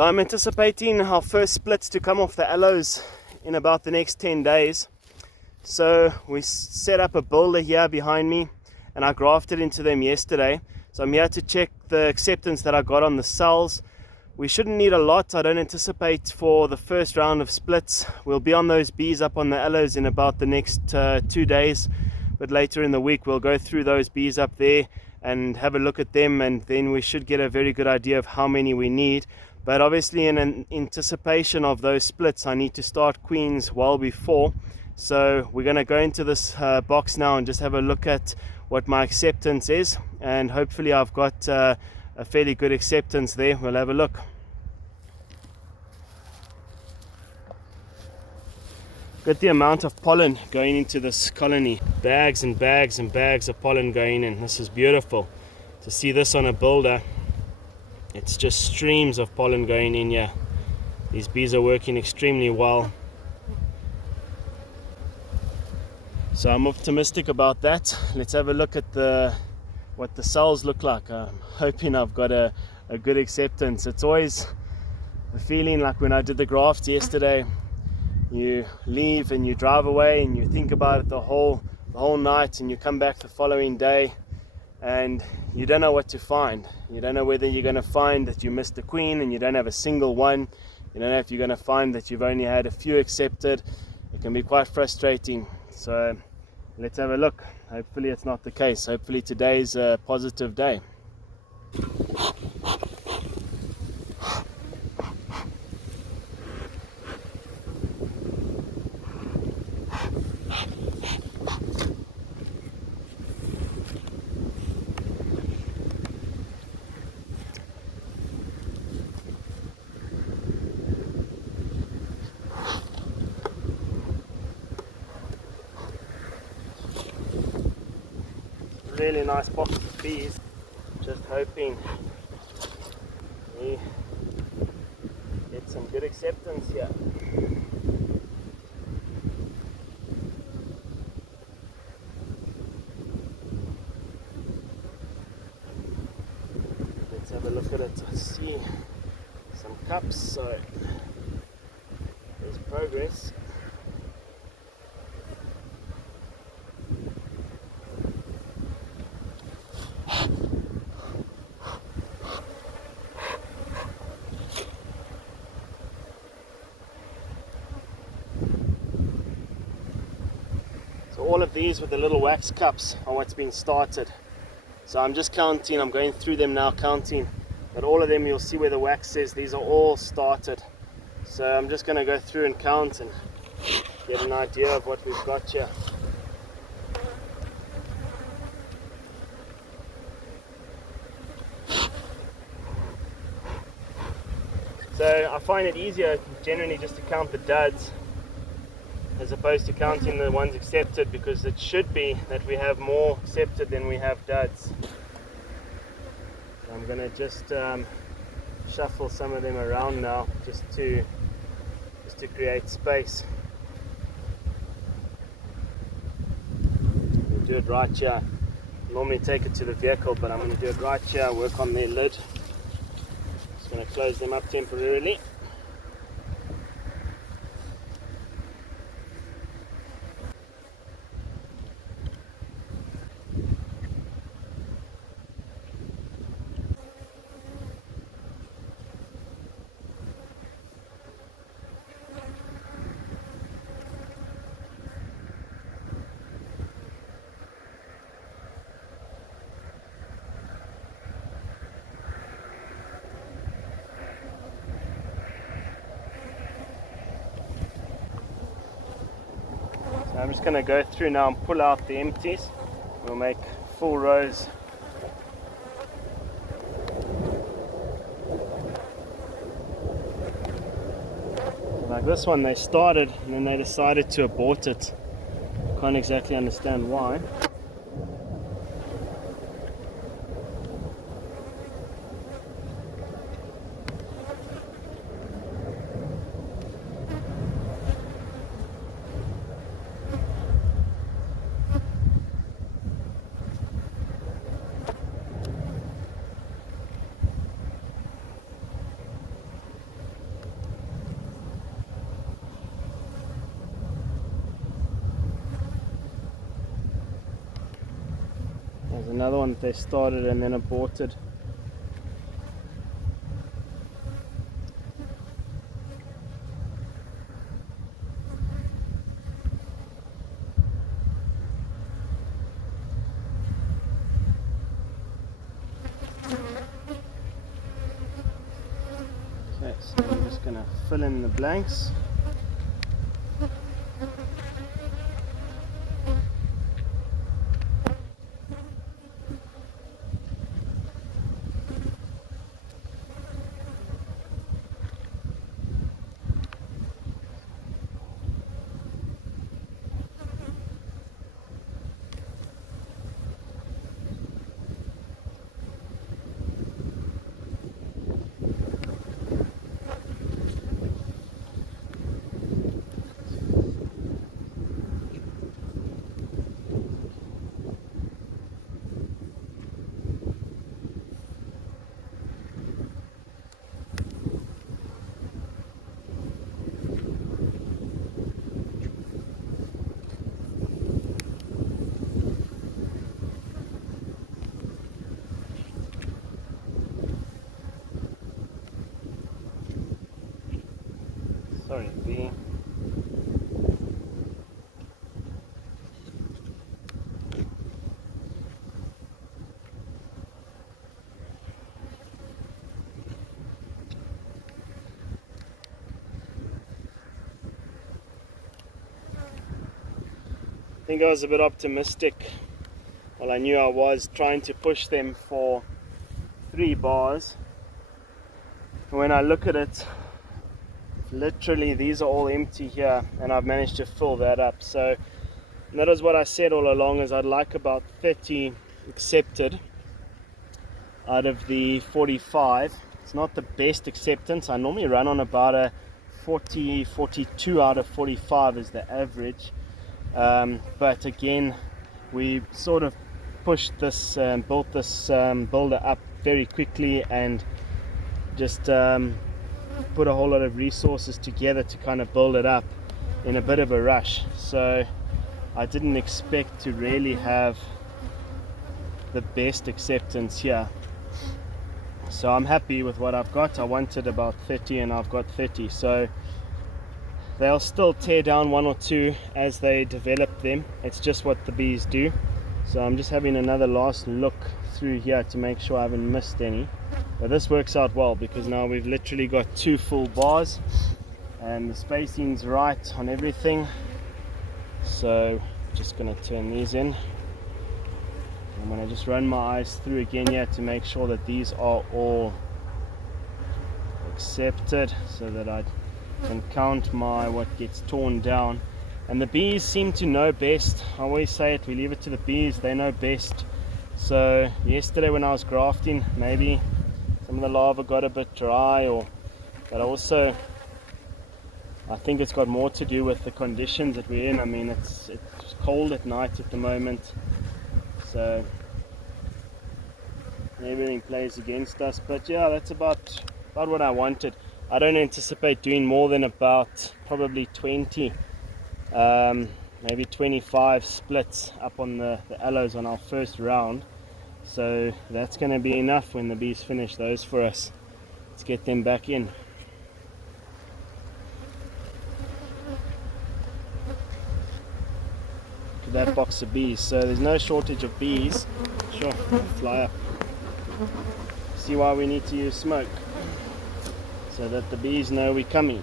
So I'm anticipating our first splits to come off the aloes in about the next 10 days. So we set up a builder here behind me and I grafted into them yesterday. So I'm here to check the acceptance that I got on the cells. We shouldn't need a lot. I don't anticipate for the first round of splits. We'll be on those bees up on the aloes in about the next 2 days. But later in the week we'll go through those bees up there and have a look at them, and then we should get a very good idea of how many we need. But obviously in anticipation of those splits, I need to start queens well before. So we're going to go into this box now and just have a look at what my acceptance is, and hopefully I've got a fairly good acceptance there. We'll have a look. Got the amount of pollen going into this colony. Bags and bags and bags of pollen going in. This is beautiful. To see this on a builder, it's just streams of pollen going in here. These bees are working extremely well. So I'm optimistic about that. Let's have a look at what the cells look like. I'm hoping I've got a good acceptance. It's always a feeling like when I did the grafts yesterday, you leave and you drive away and you think about it the whole night, and you come back the following day and you don't know what to find. You don't know whether you're going to find that you missed the queen and you don't have a single one. You don't know if you're going to find that you've only had a few accepted. It can be quite frustrating. So let's have a look. Hopefully it's not the case. Hopefully today's a positive day. Really nice box of bees. Just hoping we get some good acceptance here. Let's have a look at it. I see some cups, so there's progress. All of these with the little wax cups are what's been started. So I'm just counting, I'm going through them now counting, but all of them you'll see where the wax is, these are all started. So I'm just going to go through and count and get an idea of what we've got here. So I find it easier generally just to count the duds as opposed to counting the ones accepted, because it should be that we have more accepted than we have duds. So I'm going to just shuffle some of them around now just to create space. We'll do it right here. Normally take it to the vehicle, but I'm going to do it right here, work on their lid. Just going to close them up temporarily. I'm just going to go through now and pull out the empties. We'll make full rows. Like this one, they started and then they decided to abort it. Can't exactly understand why. There's another one that they started and then aborted. Okay, so I'm just going to fill in the blanks. Sorry, bee. I think I was a bit optimistic. Well, I knew I was trying to push them for 3 bars. When I look at it, literally these are all empty here, and I've managed to fill that up. So that is what I said all along, is I'd like about 30 accepted out of the 45. It's not the best acceptance. I normally run on about a 42 out of 45 is the average. But again, we sort of pushed this, built this builder up very quickly, and just put a whole lot of resources together to kind of build it up in a bit of a rush. So I didn't expect to really have the best acceptance here. So I'm happy with what I've got. I wanted about 30 and I've got 30. So they'll still tear down 1 or 2 as they develop them. It's just what the bees do. So I'm just having another last look through here to make sure I haven't missed any. But this works out well, because now we've literally got 2 full bars and the spacing's right on everything. So just going to turn these in. I'm going to just run my eyes through again here to make sure that these are all accepted, so that I can count my what gets torn down. And the bees seem to know best. I always say it, we leave it to the bees, they know best. So yesterday when I was grafting, maybe some of the larvae got a bit dry, but also I think it's got more to do with the conditions that we're in. I mean, it's cold at night at the moment, so everything plays against us. But yeah, that's about what I wanted. I don't anticipate doing more than about probably 20, maybe 25 splits up on the aloes on our first round. So that's going to be enough when the bees finish those for us. Let's get them back in. Look at that box of bees. So there's no shortage of bees. Sure, fly up. See why we need to use smoke, so that the bees know we're coming.